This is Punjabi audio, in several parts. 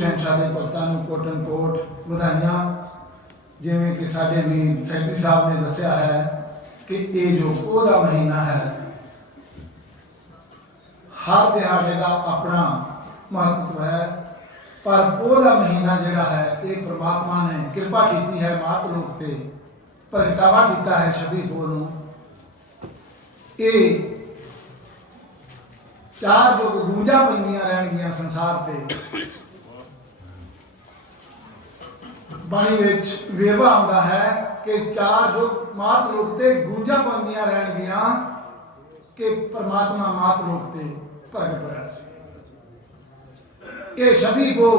ਤੇ ਹਜੂਰ ਦੇ ਭਗਤਾਂ ਨੂੰ ਕੋਟਨ ਕੋਟ ਵਧਾਈਆਂ, ਜਿਵੇਂ ਕਿ ਸਾਡੇ ਵੀ ਸੈਕਟਰੀ ਸਾਹਿਬ ਨੇ ਦੱਸਿਆ ਹੈ ਕਿ ਇਹ ਜੋ ਉਹਦਾ ਮਹੀਨਾ ਹੈ, ਹਰ ਦਿਹਾੜੇ ਦਾ ਆਪਣਾ ਮਹੱਤਵ ਹੈ। ਪਰ ਉਹਦਾ ਮਹੀਨਾ ਜਿਹੜਾ ਹੈ, ਇਹ ਪ੍ਰਮਾਤਮਾ ਨੇ ਕਿਰਪਾ ਕੀਤੀ ਹੈ ਮਾਤ ਲੋਕ ਤੇ, ਪ੍ਰਗਟਾਵਾ ਕੀਤਾ ਹੈ ਛਬੀ ਪੋਹ ਨੂੰ। ਇਹ ਚਾਰ ਜੋ ਗੂੰਜਾਂ ਪੈਂਦੀਆਂ ਰਹਿਣਗੀਆਂ ਸੰਸਾਰ ਤੇ ਬਾਣੀ ਵਿੱਚ ਵੇਰਵਾ ਆਉਂਦਾ ਹੈ ਕਿ ਚਾਰ ਜੋ ਮਾਤ ਲੋਕ ਤੇ ਗੂੰਜਾਂ ਪਾਉਂਦੀਆਂ ਰਹਿਣਗੀਆਂ ਕਿ ਪਰਮਾਤਮਾ ਮਾਤ ਲੋਕ ਤੇ ਪ੍ਰਗਟ ਹੋਇਆ ਇਹ ਛਵੀ ਕੋ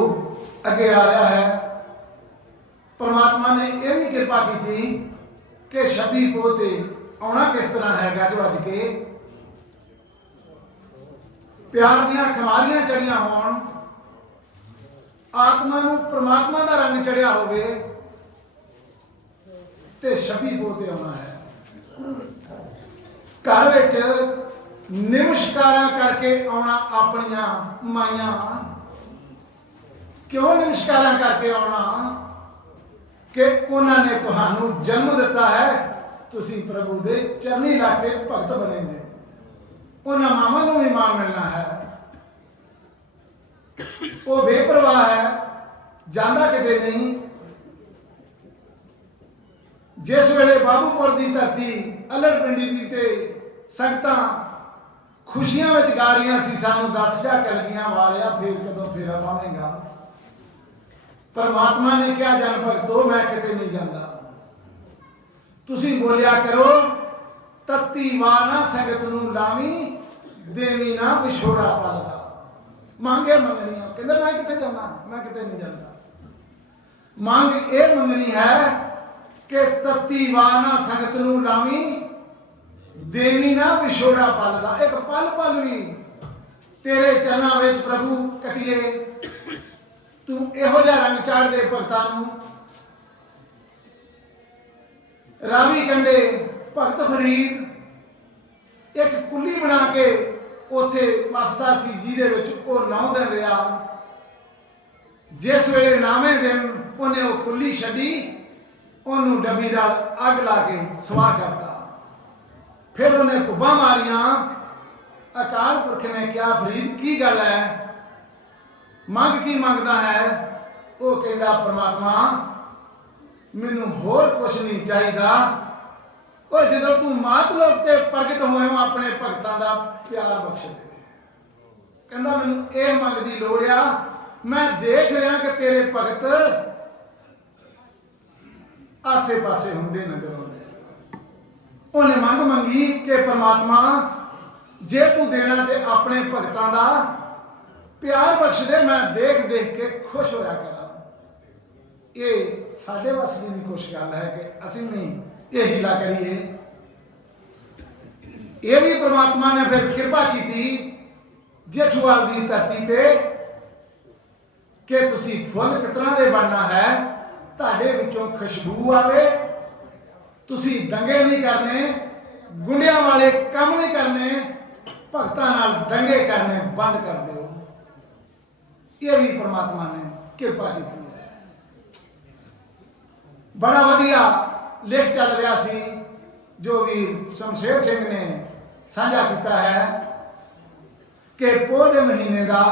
ਅੱਗੇ ਆ ਰਿਹਾ ਹੈ। ਪਰਮਾਤਮਾ ਨੇ ਇਹ ਵੀ ਕਿਰਪਾ ਕੀਤੀ ਕਿ ਛਵੀ ਕੋ ਤੇ ਆਉਣਾ ਕਿਸ ਤਰ੍ਹਾਂ ਹੈਗਾ ਜੋ ਅੱਜ ਕੇ। ਪਿਆਰ ਦੀਆਂ ਖਮਾਰੀਆਂ ਚੜੀਆਂ ਹੋਣ ਆਤਮਾ ਨੂੰ ਪ੍ਰਮਾਤਮਾ ਦਾ ਰੰਗ ਚੜਿਆ ਹੋਵੇ ਤੇ ਛਵੀ ਕੋ ਤੇ ਆਉਣਾ ਹੈ। ਘਰ ਵਿੱਚ ਨਿਮਸ਼ਕਾਰਾਂ ਕਰਕੇ ਆਉਣਾ ਆਪਣੀਆਂ ਮਾਈਆਂ। ਕਿਉਂ ਨਿਮਸ਼ਕਾਰਾਂ ਕਰਕੇ ਆਉਣਾ? ਕਿ ਉਹਨਾਂ ਨੇ ਤੁਹਾਨੂੰ ਜਨਮ ਦਿੱਤਾ ਹੈ। ਤੁਸੀਂ ਪ੍ਰਭੂ ਦੇ ਚਰਨੀ ਲਾ ਕੇ ਭਗਤ ਬਣੇ ਨੇ। ਉਹਨਾਂ ਮਾਮਾ ਨੂੰ ਵੀ ਮਾਣ ਮਿਲਣਾ ਹੈ। ਉਹ ਬੇਪਰਵਾਹ ਹੈ। ਜਾਂਦਾ ਕਿਤੇ ਨਹੀਂ। ਜਿਸ ਵੇਲੇ ਬਾਬੂਪੁਰ ਦੀ ਧਰਤੀ ਅਲਰ ਪਿੰਡੀ ਦੀ ਤੇ ਸੰਗਤਾਂ ਖੁਸ਼ੀਆਂ ਵਿੱਚ ਗਾ ਰਹੀਆਂ ਸੀ, ਸਾਨੂੰ ਦੱਸ ਜਾ ਕਲਗੀਆਂ ਵਾਲਿਆ, ਫੇਰ ਕਦੋਂ ਫੇਰਾ ਪਾਵੇਂਗਾ। ਪਰਮਾਤਮਾ ਨੇ ਕਿਹਾ, ਜਨ ਭਗਤੋ, ਮੈਂ ਕਿਤੇ ਨਹੀਂ ਜਾਂਦਾ। ਤੁਸੀਂ ਬੋਲਿਆ ਕਰੋ, ਤਤੀ ਵਾਨਾ ਸੰਗਤ ਨੂੰ ਲਾਵੀ, ਦੇਵੀ ਨਾ ਵਿਛੋੜਾ ਪਲਦਾ। ਮੰਗੇ ਮੰਗਣੀਆਂ, ਕਹਿੰਦਾ, ਮੈਂ ਕਿੱਥੇ ਜਾਣਾ? ਮੈਂ ਕਿਤੇ ਨਹੀਂ ਜਾਂਦਾ। ਮੰਗ ਇਹ ਮੰਗਣੀ ਹੈ ਕਿ ਤਤੀ ਵਾਨਾ ਸੰਗਤ ਨੂੰ ਲਾਵੀ, ਦੇਵੀ ਨਾ ਵਿਛੋੜਾ ਪਲਦਾ ਇੱਕ ਪਲ ਪਲ ਵੀ ਤੇਰੇ ਚਰਨਾਂ ਵਿੱਚ ਪ੍ਰਭੂ ਕਟਿਏ। ਤੂੰ ਇਹੋ ਜਿਹਾ ਰੰਗ ਚਾੜ ਦੇ ਭਗਤਾਂ ਨੂੰ। ਰਾਵੀ ਕੰਡੇ ਭਗਤ ਫਰੀਦ, ਇੱਕ ਕੁੱਲੀ ਬਣਾ ਕੇ ਉਥੇ ਵਸਦਾ ਸੀ, ਜਿਹਦੇ ਵਿੱਚ ਉਹ ਨੌ ਦਿਨ ਰਿਹਾ। ਜਿਸ ਵੇਲੇ ਨਾਵੇਂ ਦਿਨ ਉਹਨੇ ਉਹ ਕੁੱਲੀ ਛੱਡੀ, ਉਹਨੂੰ ਡੱਬੀ ਨਾਲ ਅੱਗ ਲਾ ਕੇ ਸਵਾਹ ਕਰਤਾ। ਫਿਰ ਉਹਨੇ ਕੁੱਬਾਂ ਮਾਰੀਆਂ। ਅਕਾਲ ਪੁਰਖ ਨੇ ਕਿਹਾ, ਫਰੀਦ, ਕੀ ਗੱਲ ਹੈ? ਮੰਗ ਕੀ ਮੰਗਦਾ ਹੈ? ਉਹ ਕਹਿੰਦਾ, ਪ੍ਰਮਾਤਮਾ, ਮੈਨੂੰ ਹੋਰ ਕੁਝ ਨਹੀਂ ਚਾਹੀਦਾ। ਉਹ ਜਦੋਂ ਤੂੰ ਮਾਤ ਲੋਕ ਤੇ ਪ੍ਰਗਟ ਹੋਏ ਹੋ, ਆਪਣੇ ਭਗਤਾਂ ਦਾ ਪਿਆਰ ਬਖਸ਼ ਦੇ। ਕਹਿੰਦਾ, ਮੈਨੂੰ ਇਹ ਮੰਗ ਦੀ ਲੋੜ ਆ। ਮੈਂ ਦੇਖ ਰਿਹਾ ਕਿ ਤੇਰੇ ਭਗਤ ਆਸੇ ਪਾਸੇ ਹੁੰਦੇ ਨਜ਼ਰ ਆਉਂਦੇ ਉਹਨੇ ਮੰਗ ਮੰਗੀ ਕਿ ਪ੍ਰਮਾਤਮਾ, ਜੇ ਤੂੰ ਦੇਣਾ ਤੇ ਆਪਣੇ ਭਗਤਾਂ ਦਾ ਪਿਆਰ ਬਖਸ਼ ਦੇ ਮੈਂ ਦੇਖ ਦੇਖ ਕੇ ਖੁਸ਼ ਹੋਇਆ ਕਰਾਂ। ਇਹ ਸਾਡੇ ਵੱਸ ਦੀ ਵੀ ਖੁਸ਼ ਗੱਲ ਹੈ ਕਿ ਅਸੀਂ ਵੀ ਇਹ ਹੀਲਾ ਕਰੀਏ। ਇਹ ਵੀ ਪ੍ਰਮਾਤਮਾ ਨੇ ਫਿਰ ਕਿਰਪਾ ਕੀਤੀ ਜੇਠੂਵਾਲ ਦੀ ਧਰਤੀ ਤੇ ਕਿ ਤੁਸੀਂ ਫੁੱਲ ਕਿਤਨਾ ਦੇ ਬਣਨਾ ਹੈ। ਤੁਹਾਡੇ ਵਿੱਚੋਂ ਖੁਸ਼ਬੂ ਆਵੇ। ਤੁਸੀਂ ਦੰਗੇ ਨਹੀਂ ਕਰਨੇ, ਗੁੰਡਿਆਂ ਵਾਲੇ ਕੰਮ ਨਹੀਂ ਕਰਨੇ, ਭਗਤਾਂ ਨਾਲ ਦੰਗੇ ਕਰਨੇ ਬੰਦ ਕਰ ਦਿਓ। ਇਹ ਵੀ ਪ੍ਰਮਾਤਮਾ ਨੇ ਕਿਰਪਾ ਕੀਤੀ ਬੜਾ ਵਧੀਆ ਲੇਖ ਚੱਲ ਰਿਹਾ ਸੀ, ਜੋ ਵੀ ਸ਼ਮਸ਼ੇਰ ਸਿੰਘ ਨੇ ਸਾਂਝਾ ਕੀਤਾ ਹੈ ਕਿ ਪੋਹ ਦੇ ਮਹੀਨੇ ਦਾ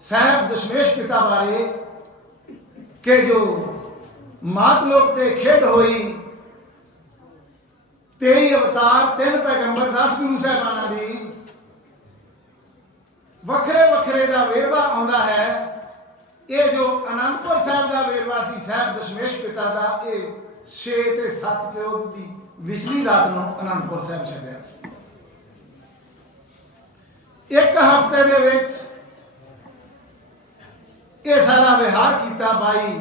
ਸਾਹਿਬ ਦਸ਼ਮੇਸ਼ ਪਿਤਾ ਬਾਰੇ ਕਿ ਜੋ ਮਾਤ ਲੋਕ ਤੇ ਖੇਡ ਹੋਈ। 23 ਅਵਤਾਰ, ਤਿੰਨ ਪੈਗੰਬਰ 10 ਗੁਰੂ ਸਾਹਿਬਾਨਾਂ ਦੀ। ਵੱਖਰੇ ਵੱਖਰੇ ਦਾ ਵੇਰਵਾ ਆਉਂਦਾ ਹੈ। ਇਹ ਜੋ ਅਨੰਦਪੁਰ ਸਾਹਿਬ ਦਾ ਵੇਰਵਾ ਸੀ, ਸਾਹਿਬ ਦਸ਼ਮੇਸ਼ ਪਿਤਾ ਦਾ, ਇਹ 6 ਤੇ 7 ਪਿਓ ਦੀ ਵਿਚਲੀ ਰਾਤ ਨੂੰ ਅਨੰਦਪੁਰ ਸਾਹਿਬ ਛੱਡਿਆ ਸੀ। ਇੱਕ ਹਫ਼ਤੇ ਦੇ ਵਿੱਚ ਇਹ ਸਾਰਾ ਵਿਹਾਰ ਕੀਤਾ ਬਾਈ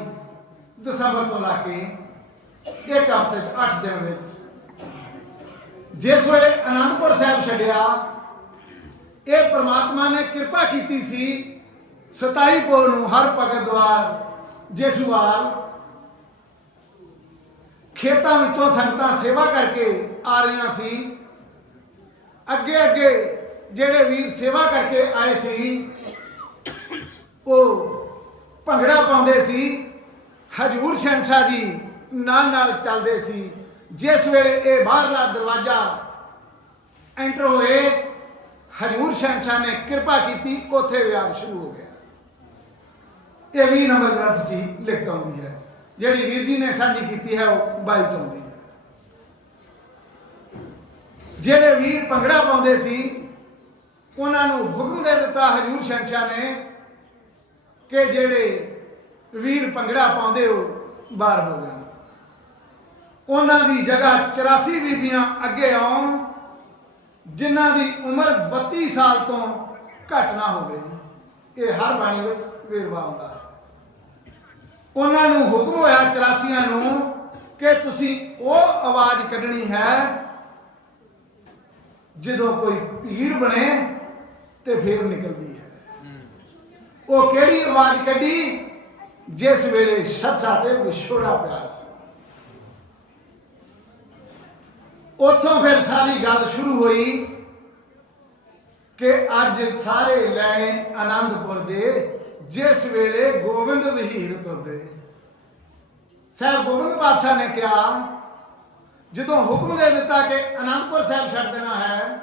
ਦਸੰਬਰ ਤੋਂ ਲਾ ਕੇ ਇੱਕ ਹਫ਼ਤੇ 'ਚ 8 ਦਿਨ ਵਿੱਚ ਜਿਸ ਵੇਲੇ ਅਨੰਦਪੁਰ ਸਾਹਿਬ ਛੱਡਿਆ, ਇਹ ਪ੍ਰਮਾਤਮਾ ਨੇ ਕਿਰਪਾ ਕੀਤੀ ਸੀ 27 ਪੋਹ ਨੂੰ ਹਰ ਭਗਤ ਦਵਾਰ, ਜੇਠੂਵਾਲ ਖੇਤਾਂ ਵਿੱਚੋਂ ਸੰਗਤਾਂ ਸੇਵਾ ਕਰਕੇ ਆ ਰਹੀਆਂ ਸੀ। ਅੱਗੇ ਅੱਗੇ ਜਿਹੜੇ ਵੀਰ ਸੇਵਾ ਕਰਕੇ ਆਏ ਸੀ, ਉਹ ਭੰਗੜਾ ਪਾਉਂਦੇ ਸੀ। ਹਜੂਰ ਸ਼ੰਸ਼ਾ ਜੀ ਨਾਲ ਨਾਲ ਚੱਲਦੇ ਸੀ। ਜਿਸ ਵੇਲੇ ਇਹ ਬਾਹਰਲਾ ਦਰਵਾਜ਼ਾ ਐਂਟਰ ਹੋਏ, ਹਜੂਰ ਸ਼ੰਸ਼ਾ ਨੇ ਕਿਰਪਾ ਕੀਤੀ, ਉਥੇ ਵਿਆਹ ਸ਼ੁਰੂ ਹੋ ਗਿਆ। ਇਹ ਵੀ ਨੰਬਰ ਗ੍ਰੰਥ ਜੀ ਲਿਖਤ ਆਉਂਦੀ ਹੈ। ਜਿਹੜੀ ਵੀਰ ਜੀ ਨੇ ਸਾਂਝੀ ਕੀਤੀ ਹੈ, ਉਹ ਬਾਈ ਤੋਂ ਆਉਂਦੀ ਹੈ। ਜਿਹੜੇ ਵੀਰ ਭੰਗੜਾ ਪਾਉਂਦੇ ਸੀ, ਉਹਨਾਂ ਨੂੰ ਹੁਕਮ ਦੇ ਦਿੱਤਾ ਹਜੂਰ ਸ਼ੰਸ਼ਾ ਨੇ ਕਿ ਜਿਹੜੇ ਵੀਰ ਭੰਗੜਾ ਪਾਉਂਦੇ ਹੋ ਬਾਹਰ ਹੋ ਜਾਣ ਉਹਨਾਂ ਦੀ ਜਗ੍ਹਾ 84 ਬੀਬੀਆਂ ਅੱਗੇ ਆਉਣ ਜਿਨ੍ਹਾਂ ਦੀ ਉਮਰ 32 ਸਾਲ ਤੋਂ ਘੱਟ ਨਾ ਹੋਵੇ ਇਹ ਹਰ ਬਾਣੀ ਵਿੱਚ ਵੇਰਵਾ ਆਉਂਦਾ ਹੈ। ਉਹਨਾਂ ਨੂੰ ਹੁਕਮ ਹੋਇਆ 84 ਨੂੰ ਕਿ ਤੁਸੀਂ ਉਹ ਆਵਾਜ਼ ਕੱਢਣੀ ਹੈ ਜਦੋਂ ਕੋਈ ਭੀੜ ਬਣੇ ਤੇ ਫੇਰ ਨਿਕਲਦੀ ਹੈ। ਉਹ ਕਿਹੜੀ ਆਵਾਜ਼ ਕੱਢੀ? ਜਿਸ ਵੇਲੇ ਸ਼ਤਸਾ ਤੇ ਵਿਛੋੜਾ ਪਿਆ ਸੀ। ਉੱਥੋਂ ਫਿਰ ਸਾਰੀ ਗੱਲ ਸ਼ੁਰੂ ਹੋਈ ਕਿ ਅੱਜ ਸਾਰੇ ਲੈਣੇ ਆਨੰਦਪੁਰ ਦੇ, ਜਿਸ ਵੇਲੇ ਗੋਬਿੰਦ ਵਹੀਰ ਤੁਰਦੇ। ਸਾਹਿਬ ਗੋਬਿੰਦ ਪਾਤਸ਼ਾਹ ਨੇ ਕਿਹਾ, ਜਦੋਂ ਹੁਕਮ ਦੇ ਦਿੱਤਾ ਕਿ ਆਨੰਦਪੁਰ ਸਾਹਿਬ ਛੱਡ ਦੇਣਾ ਹੈ,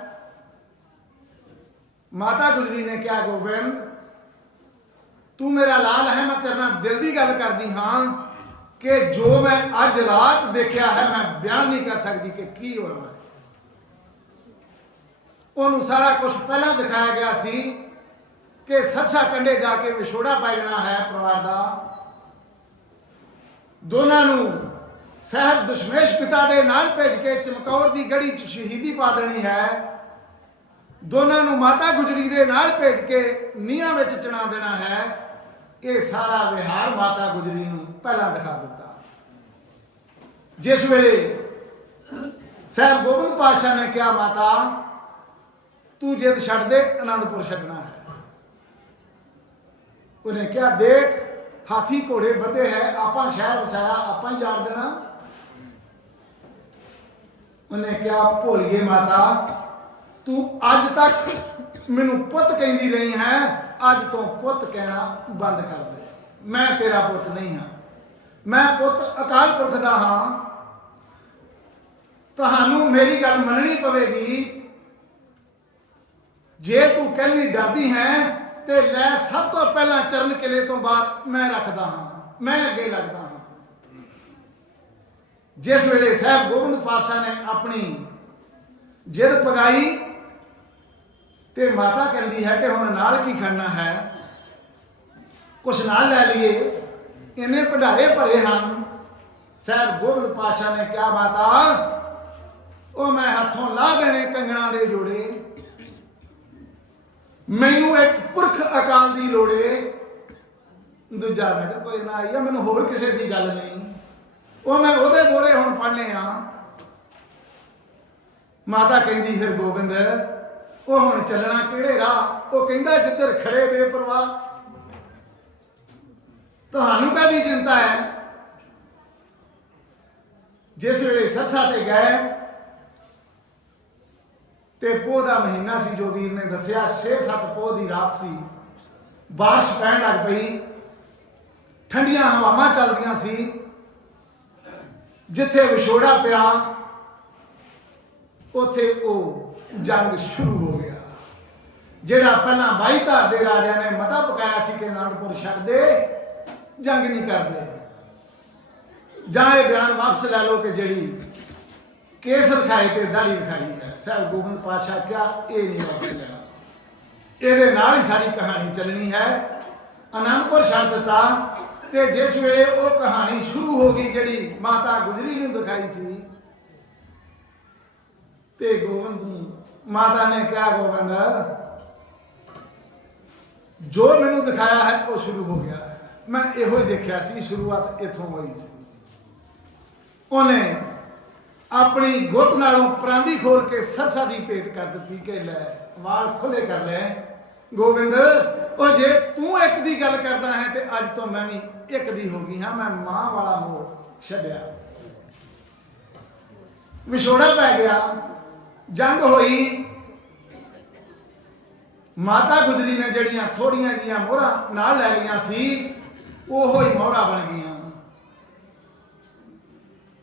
ਮਾਤਾ ਗੁਜਰੀ ਨੇ ਕਿਹਾ, ਗੋਬਿੰਦ ਤੂੰ ਮੇਰਾ ਲਾਲ ਹੈ, ਮੈਂ ਤੇਰੇ ਨਾਲ ਦਿਲ ਦੀ ਗੱਲ ਕਰਦੀ ਹਾਂ ਕਿ ਜੋ ਮੈਂ ਅੱਜ ਰਾਤ ਦੇਖਿਆ ਹੈ, ਮੈਂ ਬਿਆਨ ਨਹੀਂ ਕਰ ਸਕਦੀ ਕਿ ਕੀ ਹੋ ਰਿਹਾ ਉਹਨੂੰ ਸਾਰਾ ਕੁਝ ਪਹਿਲਾਂ ਦਿਖਾਇਆ ਗਿਆ ਸੀ ਕਿ ਸਰਸਾ ਕੰਡੇ ਜਾ ਕੇ ਵਿਛੋੜਾ ਪੈ ਜਾਣਾ ਹੈ ਪਰਿਵਾਰ ਦਾ। ਦੋਨਾਂ ਨੂੰ ਸਾਹਿਬ ਦਸ਼ਮੇਸ਼ ਪਿਤਾ ਦੇ ਨਾਲ ਭੇਜ ਕੇ ਚਮਕੌਰ ਦੀ ਗੜੀ 'ਚ ਸ਼ਹੀਦੀ ਪਾ ਦੇਣੀ ਹੈ। ਦੋਨਾਂ ਨੂੰ ਮਾਤਾ ਗੁਜਰੀ ਦੇ ਨਾਲ ਭੇਜ ਕੇ ਨੀਹਾਂ ਵਿੱਚ ਚਣਾ ਦੇਣਾ ਹੈ। ਇਹ ਸਾਰਾ ਵਿਹਾਰ ਮਾਤਾ ਗੁਜਰੀ ਨੂੰ ਪਹਿਲਾਂ ਦਿਖਾ ਦਿੱਤਾ। ਜਿਸ ਵੇਲੇ ਸਾਹਿਬ ਗੋਬਿੰਦ ਪਾਤਸ਼ਾਹ ਨੇ ਕਿਹਾ, ਮਾਤਾ, ਤੂੰ ਜਿੱਦ ਛੱਡ ਦੇ ਆਨੰਦਪੁਰ ਛੱਡਣਾ ਹੈ। ਉਹਨੇ ਕਿਹਾ, ਦੇਖ, ਹਾਥੀ ਘੋੜੇ ਵਧੇ ਹੈ, ਆਪਾਂ ਸ਼ਹਿਰ ਵਸਾਇਆ, ਆਪਾਂ ਹੀ ਜਾਣ ਦੇਣਾ। ਉਹਨੇ ਕਿਹਾ, ਭੋਲੀਏ ਮਾਤਾ, ਤੂੰ ਅੱਜ ਤੱਕ ਮੈਨੂੰ ਪੁੱਤ ਕਹਿੰਦੀ ਰਹੀ ਹੈ ਅੱਜ ਤੋਂ ਪੁੱਤ ਕਹਿਣਾ ਬੰਦ ਕਰ ਦੇ। ਮੈਂ ਤੇਰਾ ਪੁੱਤ ਨਹੀਂ ਹਾਂ। ਮੈਂ ਪੁੱਤ ਅਕਾਲ ਪੁਰਖ ਦਾ ਹਾਂ। ਤੁਹਾਨੂੰ ਮੇਰੀ ਗੱਲ ਮੰਨਣੀ ਪਵੇਗੀ। ਜੇ ਤੂੰ ਕਹਿੰਦੀ ਡਰਦੀ ਹੈ, ਤੇ ਲੈ ਸਭ ਤੋਂ ਪਹਿਲਾਂ ਚਰਨ ਕਿਲੇ ਤੋਂ ਬਾਅਦ ਮੈਂ ਰੱਖਦਾ ਹਾਂ। ਮੈਂ ਅੱਗੇ ਲੱਗਦਾ ਹਾਂ। ਜਿਸ ਵੇਲੇ ਸਾਹਿਬ ਗੋਬਿੰਦ ਪਾਤਸ਼ਾਹ ਨੇ ਆਪਣੀ ਜਿੱਦ ਪਗਾਈ ਤੇ ਮਾਤਾ ਕਹਿੰਦੀ ਹੈ ਕਿ ਹੁਣ ਨਾਲ ਕੀ ਕਰਨਾ ਹੈ? ਕੁਛ ਨਾਲ ਲੈ ਲਈਏ। ਇੰਨੇ ਭੰਡਾਰੇ ਭਰੇ ਹਨ। ਸਾਹਿਬ ਗੋਬਿੰਦ ਪਾਤਸ਼ਾਹ ਨੇ ਕਿਹਾ, ਮਾਤਾ, ਉਹ ਮੈਂ ਹੱਥੋਂ ਲਾ ਦੇਣੇ ਕੰਗਣਾ ਦੇ ਜੋੜੇ। ਮੈਨੂੰ ਇੱਕ ਪੁਰਖ ਅਕਾਲ ਦੀ ਲੋੜੇ ਦੂਜਾ ਮੈਂ ਕਿਹਾ, ਕੋਈ ਨਾ ਆਈਆ ਮੈਨੂੰ ਹੋਰ ਕਿਸੇ ਦੀ ਗੱਲ ਨਹੀਂ। ਉਹ ਮੈਂ ਉਹਦੇ ਬੋਰੇ ਹੁਣ ਪੜਨੇ ਆ ਮਾਤਾ ਕਹਿੰਦੀ, ਫਿਰ ਗੋਬਿੰਦ ਉਹ ਹੁਣ ਚੱਲਣਾ ਕਿਹੜੇ ਰਾਹ? ਉਹ ਕਹਿੰਦਾ ਜਿੱਧਰ ਖੜੇ ਬੇਪਰਵਾਹ। ਤੁਹਾਨੂੰ ਕਾਹਦੀ ਚਿੰਤਾ ਹੈ? ਜਿਸ ਵੇਲੇ ਸਰਸਾ ਤੇ ਗਏ, ਤੇ ਪੋਹ ਦਾ ਮਹੀਨਾ ਸੀ ਜੋ ਵੀਰ ਨੇ ਦੱਸਿਆ 6-7 ਪੋਹ ਦੀ ਰਾਤ ਸੀ। ਬਾਰਿਸ਼ ਪੈਣ ਲੱਗ ਪਈ। ਠੰਡੀਆਂ ਹਵਾਵਾਂ ਚੱਲਦੀਆਂ ਸੀ। ਜਿੱਥੇ ਵਿਛੋੜਾ ਪਿਆ, ਉੱਥੇ ਉਹ ਜੰਗ ਸ਼ੁਰੂ ਹੋ ਗਿਆ। ਜਿਹੜਾ ਪਹਿਲਾਂ ਬਾਈ ਧਾਰ ਦੇ ਰਾਜਿਆਂ ਨੇ ਮਤਾ ਪਕਾਇਆ ਸੀ ਕਿ ਅਨੰਦਪੁਰ ਛੱਡ ਦੇ, ਜੰਗ ਨਹੀਂ ਕਰਦੇ। ਜਾਂ ਇਹ ਬਿਆਨ ਵਾਪਸ ਲੈ ਲਓ ਕਿ ਜਿਹੜੀ ਕੇਸ ਰਖਾਈ ਤੇ ਦਾੜੀ ਰਖਾਈ ਹੈ। ਸਾਹਿਬ ਗੋਬਿੰਦ ਪਾਤਸ਼ਾਹ ਕਿਹਾ, ਇਹ ਨਹੀਂ ਵਾਪਸ ਲੈਣਾ। ਇਹਦੇ ਨਾਲ ਹੀ ਸਾਰੀ ਕਹਾਣੀ ਚੱਲਣੀ ਹੈ। ਅਨੰਦਪੁਰ ਛੱਡ ਦਿੱਤਾ ਤੇ ਜਿਸ ਵੇਲੇ ਉਹ ਕਹਾਣੀ ਸ਼ੁਰੂ ਹੋ ਗਈ, ਜਿਹੜੀ ਮਾਤਾ ਗੁਜਰੀ ਨੂੰ ਦਿਖਾਈ ਸੀ, ਤੇ ਗੋਬਿੰਦ ਨੂੰ ਮਾਤਾ ਨੇ ਕਿਹਾ ਗੋਬਿੰਦ ਜੋ ਮੈਨੂੰ ਦਿਖਾਇਆ ਹੈ, ਉਹ ਸ਼ੁਰੂ ਹੋ ਗਿਆ ਹੈ। ਮੈਂ ਇਹੋ ਹੀ ਦੇਖਿਆ ਸੀ, ਸ਼ੁਰੂਆਤ ਇੱਥੋਂ ਹੋਈ ਸੀ। ਉਹਨੇ ਆਪਣੀ ਗੁੱਤ ਨਾਲੋਂ ਪਰਾਂਦੀ ਖੋਲ ਕੇ ਸਰਸਾ ਦੀ ਪੇਟ ਕਰ ਦਿੱਤੀ, ਕਿ ਲੈ, ਵਾਲ ਖੁੱਲੇ ਕਰ ਲੈ। ਗੋਬਿੰਦ, ਉਹ ਜੇ ਤੂੰ ਇੱਕ ਦੀ ਗੱਲ ਕਰਦਾ ਹੈ, ਤੇ ਅੱਜ ਤੋਂ ਮੈਂ ਵੀ ਇੱਕ ਦੀ ਹੋ ਗਈ ਹਾਂ, ਮੈਂ ਮਾਂ ਵਾਲਾ ਮੋਹ ਛੱਡਿਆ। ਵਿਛੋੜਾ ਪੈ ਗਿਆ। ਜੰਗ ਹੋਈ। ਮਾਤਾ ਗੁਜਰੀ ਨੇ ਜਿਹੜੀਆਂ ਥੋੜੀਆਂ ਜੀਆਂ ਮੋਹਰਾਂ ਨਾਲ ਲੈ ਲਈਆਂ ਸੀ, ਉਹੋ ਹੀ ਮੋਹਰਾਂ ਬਣ ਗਈਆਂ।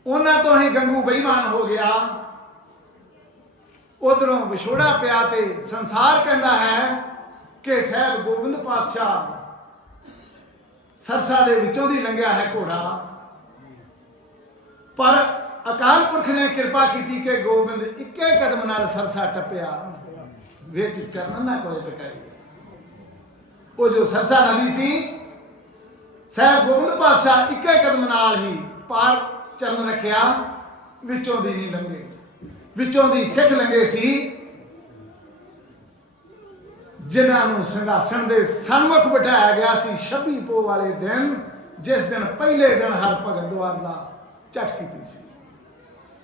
ਉਹਨਾਂ ਤੋਂ ਹੀ ਗੰਗੂ ਬੇਈਮਾਨ ਹੋ ਗਿਆ। ਉਧਰੋਂ ਵਿਛੋੜਾ ਪਿਆ ਤੇ ਸੰਸਾਰ ਕਹਿੰਦਾ ਹੈ ਕਿ ਸਹਿਬ ਗੋਬਿੰਦ ਪਾਤਸ਼ਾਹ ਸਰਸਾ ਦੇ ਵਿੱਚੋਂ ਦੀ ਲੰਘਿਆ ਹੈ ਘੋੜਾ। ਪਰ ਅਕਾਲ ਪੁਰਖ ਨੇ ਕਿਰਪਾ ਕੀਤੀ ਕਿ ਗੋਬਿੰਦ ਇੱਕੇ ਕਦਮ ਨਾਲ ਸਰਸਾ ਟੱਪਿਆ। ਵਿੱਚ ਚਰਨ ਨਾ ਕੋਲੇ ਟਕਾਈ ਉਹ ਜੋ ਸਰਸਾ ਨਦੀ ਸੀ, ਸਹਿਬ ਗੋਬਿੰਦ ਪਾਤਸ਼ਾਹ ਇੱਕੇ ਕਦਮ ਨਾਲ ਹੀ ਪਾਰ ਚਰਨ ਰੱਖਿਆ, ਵਿੱਚੋਂ ਦੀ ਨਹੀਂ ਲੰਘੇ। ਵਿੱਚੋਂ ਦੀ ਸਿੱਖ ਲੰਘੇ ਸੀ। ਜਿਨ੍ਹਾਂ ਨੂੰ ਸਿੰਘਾਸਣ ਦੇ ਸਨਮੁਖ ਬਿਠਾਇਆ ਗਿਆ ਸੀ 26 ਪੋ ਵਾਲੇ ਦਿਨ, ਜਿਸ ਦਿਨ ਪਹਿਲੇ ਦਿਨ ਹਰ ਭਗਤ ਦੁਆਰ ਦਾ ਚੱਟ ਕੀਤੀ ਸੀ।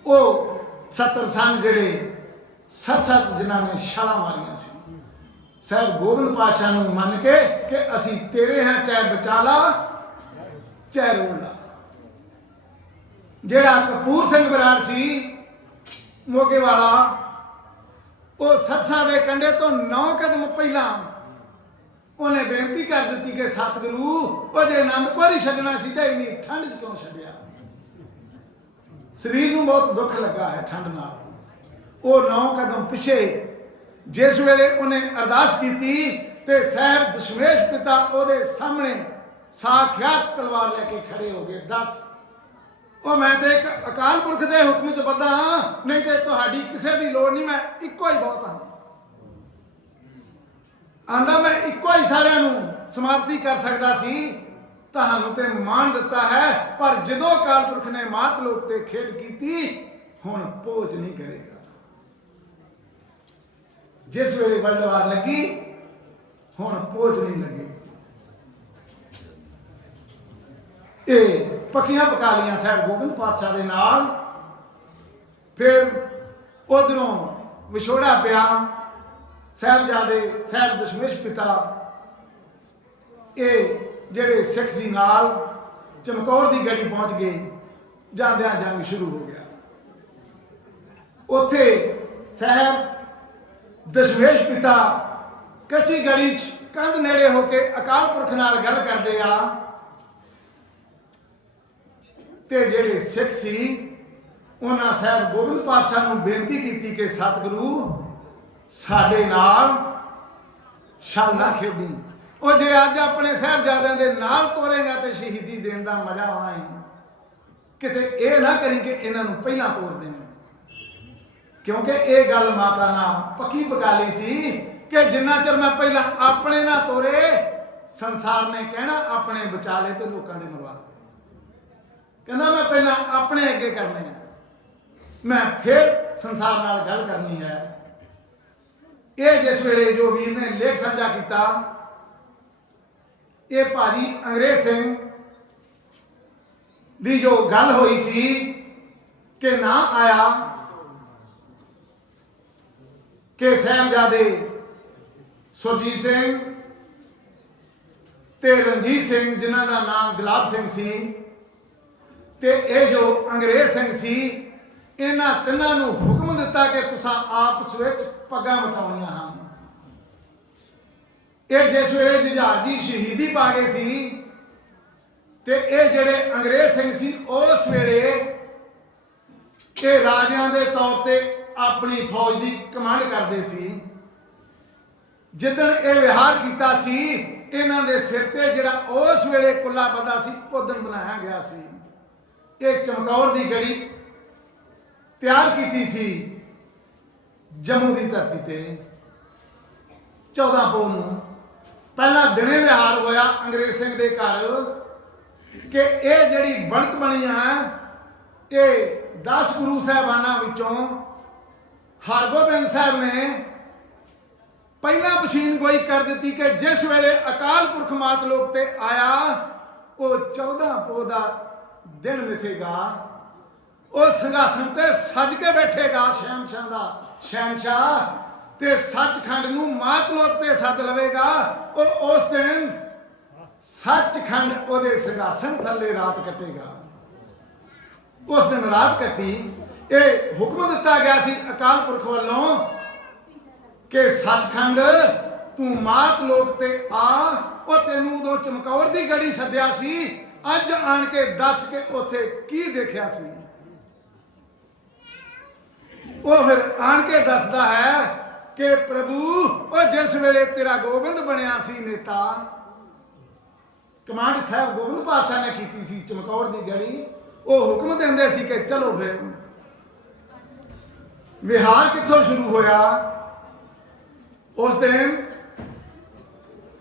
ਉਹ 70 ਸੰਨ ਜਿਹੜੇ ਸੱਤ ਸੱਤ ਜਿਨ੍ਹਾਂ ਨੇ ਛਾਲਾਂ ਮਾਰੀਆਂ ਸੀ। ਸਾਹਿਬ ਗੋਬਿੰਦ ਪਾਤਸ਼ਾਹ ਨੂੰ ਮੰਨ ਕੇ ਕਿ ਅਸੀਂ ਤੇਰੇ ਹਾਂ ਚਾਹੇ ਬਚਾ ਲਾ, ਚਾਹੇ ਰੋੜ ਲਾ। ਜਿਹੜਾ ਕਪੂਰ ਸਿੰਘ ਬਰਾੜ ਸੀ, ਮੋਗੇ ਵਾਲਾ, ਉਹ ਸੱਸਾ ਦੇ ਕੰਡੇ ਤੋਂ 9 ਕਦਮ ਪਹਿਲਾਂ ਉਹਨੇ ਬੇਨਤੀ ਕਰ ਦਿੱਤੀ ਕਿ ਸਤਿਗੁਰੂ ਉਹ ਜੇ ਆਨੰਦਪੁਰ ਹੀ ਛੱਡਣਾ ਸੀ ਤਾਂ ਇੰਨੀ ਠੰਡ 'ਚ ਕਿਉਂ ਛੱਡਿਆ? ਸਰੀਰ ਨੂੰ ਬਹੁਤ ਦੁੱਖ ਲੱਗਾ ਹੈ ਠੰਡ ਨਾਲ। ਉਹ ਨੌ ਕਦਮ ਪਿਛੇ ਜਿਸ ਵੇਲੇ ਉਹਨੇ ਅਰਦਾਸ ਕੀਤੀ ਤੇ ਸਾਹਿਬ ਦਸ਼ਮੇਸ਼ ਪਿਤਾ ਉਹਦੇ ਸਾਹਮਣੇ ਸਾਖਿਆਤ ਤਲਵਾਰ ਲੈ ਕੇ ਖੜੇ ਹੋ ਗਏ। ਦੱਸ, ਉਹ ਮੈਂ ਤੇ ਇੱਕ ਅਕਾਲ ਪੁਰਖ ਦੇ ਹੁਕਮ ਚ ਬੱਧਾ ਹਾਂ, ਨਹੀਂ ਤੇ ਤੁਹਾਡੀ ਕਿਸੇ ਦੀ ਲੋੜ ਨਹੀਂ, ਮੈਂ ਇੱਕੋ ਹੀ ਬਹੁਤ ਹਾਂ। ਆਂਦਾ ਮੈਂ ਇੱਕੋ ਹੀ ਸਾਰਿਆਂ ਨੂੰ ਸਮਾਪਤੀ ਕਰ ਸਕਦਾ ਸੀ। ਤੁਹਾਨੂੰ ਤੇ ਮਾਣ ਦਿੱਤਾ ਹੈ, ਪਰ ਜਦੋਂ ਅਕਾਲ ਪੁਰਖ ਨੇ ਮਾਤ ਲੋਕ ਤੇ ਖੇਡ ਕੀਤੀ, ਹੁਣ ਪੋਚ ਨਹੀਂ ਕਰੇਗਾ। ਜਿਸ ਵੇਲੇ ਵੱਲਵਾਰ ਲੱਗੀ, ਹੁਣ ਪੋਚ ਨਹੀਂ ਲੱਗੀ। ਇਹ ਪੱਕੀਆਂ ਪਕਾਲੀਆਂ ਸਾਹਿਬ ਗੋਬਿੰਦ ਪਾਤਸ਼ਾਹ ਦੇ ਨਾਲ, ਫਿਰ ਉਧਰੋਂ ਵਿਛੋੜਾ ਪਿਆ, ਸਾਹਿਬਜ਼ਾਦੇ, ਸਾਹਿਬ ਦਸ਼ਮੇਸ਼ ਪਿਤਾ, ਇਹ ਜਿਹੜੇ ਸਿੱਖ ਸੀ ਨਾਲ ਚਮਕੌਰ ਦੀ ਗੜੀ ਪਹੁੰਚ ਗਏ, ਜਾਂਦਿਆਂ ਜੰਗ ਸ਼ੁਰੂ ਹੋ ਗਿਆ। ਉੱਥੇ ਸਾਹਿਬ ਦਸ਼ਮੇਸ਼ ਪਿਤਾ ਕੱਚੀ ਗਲੀ 'ਚ ਕੰਧ ਨੇੜੇ ਹੋ ਕੇ ਅਕਾਲ ਪੁਰਖ ਨਾਲ ਗੱਲ ਕਰਦੇ ਆ ਤੇ ਜਿਹੜੇ ਸਿੱਖ ਸੀ, ਉਹਨਾਂ ਸਾਹਿਬ ਗੋਬਿੰਦ ਪਾਤਸ਼ਾਹ ਨੂੰ ਬੇਨਤੀ ਕੀਤੀ ਕਿ ਸਤਿਗੁਰੂ ਸਾਡੇ ਨਾਲ ਛਲ ਨਾ ਖੇਡੀ। ਉਹ ਜੇ ਅੱਜ ਆਪਣੇ ਸਾਹਿਬਜ਼ਾਦਿਆਂ ਦੇ ਨਾਲ ਤੋਰੇਗਾ ਤੇ ਸ਼ਹੀਦੀ ਦੇਣ ਦਾ ਮਜ਼ਾ ਆਉਣਾ ਹੈ ਕਿਤੇ ਇਹ ਨਾ ਕਰੀ ਕਿ ਇਹਨਾਂ ਨੂੰ ਪਹਿਲਾਂ ਤੋਰ ਦੇਣ। ਕਿਉਂਕਿ ਇਹ ਗੱਲ ਮਾਤਾ ਨਾਲ ਪੱਕੀ ਪਕਾ ਲਈ ਸੀ ਕਿ ਜਿੰਨਾ ਚਿਰ ਮੈਂ ਪਹਿਲਾਂ ਆਪਣੇ ਨਾ ਤੋਰੇ, ਸੰਸਾਰ ਨੇ ਕਹਿਣਾ ਆਪਣੇ ਬਚਾ ਲਏ ਤੇ ਲੋਕਾਂ ਦੇ ਮਰਵਾਤੇ। ਕਹਿੰਦਾ ਮੈਂ ਪਹਿਲਾਂ ਆਪਣੇ ਅੱਗੇ ਕਰਨੇ ਆ। ਮੈਂ ਫਿਰ ਸੰਸਾਰ ਨਾਲ ਗੱਲ ਕਰਨੀ ਹੈ। ਇਹ ਜਿਸ ਵੇਲੇ ਜੋ ਵੀਰ ਨੇ ਲੇਖ ਸਾਂਝਾ ਕੀਤਾ ਇਹ ਭਾਜੀ ਅੰਗਰੇਜ਼ ਸਿੰਘ ਦੀ ਜੋ ਗੱਲ ਹੋਈ ਸੀ ਕਿ ਨਾ ਆਇਆ ਕਿ ਸਾਹਿਬਜ਼ਾਦੇ ਸੁਰਜੀਤ ਸਿੰਘ ਤੇ ਰਣਜੀਤ ਸਿੰਘ, ਜਿਨ੍ਹਾਂ ਦਾ ਨਾਮ ਗੁਲਾਬ ਸਿੰਘ ਸੀ, ਤੇ ਇਹ ਜੋ ਅੰਗਰੇਜ਼ ਸਿੰਘ ਸੀ, ਇਹਨਾਂ ਤਿੰਨਾਂ ਨੂੰ ਹੁਕਮ ਦਿੱਤਾ ਕਿ ਤੁਸੀਂ ਆਪਸ ਵਿੱਚ ਪੱਗਾਂ ਵਟਾਉਣੀਆਂ ਹਨ। ਇਹ ਜਿਸ ਵੇਲੇ ਜੁਝਾਰ ਦੀ ਸ਼ਹੀਦੀ ਪਾ ਗਏ ਸੀ ਤੇ ਇਹ ਜਿਹੜੇ ਅੰਗਰੇਜ਼ ਸਿੰਘ ਸੀ ਉਸ ਵੇਲੇ ਇਹ ਰਾਜਿਆਂ ਦੇ ਤੌਰ ਤੇ ਆਪਣੀ ਫੌਜ ਦੀ ਕਮਾਂਡ ਕਰਦੇ ਸੀ। ਜਿੱਦਣ ਇਹ ਵਿਹਾਰ ਕੀਤਾ ਸੀ, ਇਹਨਾਂ ਦੇ ਸਿਰ ਤੇ ਜਿਹੜਾ ਉਸ ਵੇਲੇ ਕੁੱਲਾ ਬੰਦਾ ਸੀ ਉਦੋਂ ਬਣਾਇਆ ਗਿਆ ਸੀ। ਇਹ ਚਮਕੌਰ ਦੀ ਗੜੀ ਤਿਆਰ ਕੀਤੀ ਸੀ ਜੰਮੂ ਦੀ ਧਰਤੀ ਤੇ। 14 ਪੋ ਨੂੰ ਪਹਿਲਾ ਦਿਨੇ ਵਿਹਾਰ ਹੋਇਆ ਅੰਗਰੇਜ਼ ਸਿੰਘ ਦੇ ਘਰ ਕਿ ਇਹ ਜਿਹੜੀ ਬਣਤ ਬਣੀ ਹੈ, ਇਹ 10 ਗੁਰੂ ਸਾਹਿਬਾਨਾਂ ਵਿੱਚੋਂ ਹਰਗੋਬਿੰਦ ਸਾਹਿਬ ਨੇ ਪਹਿਲਾਂ ਪਛੀਨ ਗੋਈ ਕਰ ਦਿੱਤੀ ਕਿ ਜਿਸ ਵੇਲੇ ਅਕਾਲ ਪੁਰਖ ਮਾਤ ਲੋਕ ਤੇ ਆਇਆ, ਉਹ 14 ਪੋ ਦਾ ਦਿਨ ਮਿਥੇਗਾ। ਉਹ ਸਿੰਘਾਸਨ ਤੇ ਸੱਜ ਕੇ ਬੈਠੇਗਾ ਸ਼ੈਮਸ਼ਾਹ ਦਾ ਸ਼ੈਮਸ਼ਾਹ ਤੇ ਸੱਚਖੰਡ ਨੂੰ ਮਾਤ ਲੋਕ ਤੇ ਸੱਦ ਲਵੇਗਾ। ਉਹ ਉਸ ਦਿਨ ਸੱਚਖੰਡ ਉਹਦੇ ਸਿੰਘਾਸਨ ਥੱਲੇ ਰਾਤ ਕੱਟੇਗਾ। ਉਸ ਦਿਨ ਰਾਤ ਕੱਟੀ, ਇਹ ਹੁਕਮ ਦਿੱਤਾ ਗਿਆ ਸੀ ਅਕਾਲ ਪੁਰਖ ਵੱਲੋਂ ਕਿ ਸੱਚਖੰਡ ਤੂੰ ਮਾਤ ਲੋਕ ਤੇ ਆ, ਉਹ ਤੈਨੂੰ ਉਦੋਂ ਚਮਕੌਰ ਦੀ ਗੜੀ ਸੱਦਿਆ ਸੀ, ਅੱਜ ਆਣ ਕੇ ਦੱਸ ਕੇ ਉੱਥੇ ਕੀ ਦੇਖਿਆ ਸੀ? ਉਹ ਫਿਰ ਆਣ ਕੇ ਦੱਸਦਾ ਹੈ ਕਿ ਪ੍ਰਭੂ, ਉਹ ਜਿਸ ਵੇਲੇ ਤੇਰਾ ਗੋਬਿੰਦ ਬਣਿਆ ਸੀ ਨੇਤਾ, ਕਮਾਂਡ ਸਾਹਿਬ ਗੋਬਿੰਦ ਪਾਤਸ਼ਾਹ ਨੇ ਕੀਤੀ ਸੀ ਚਮਕੌਰ ਦੀ ਗੜੀ, ਉਹ ਹੁਕਮ ਦਿੰਦੇ ਸੀ ਕਿ ਚਲੋ ਫਿਰ। ਵਿਹਾਰ ਕਿੱਥੋਂ ਸ਼ੁਰੂ ਹੋਇਆ? ਉਸ ਦਿਨ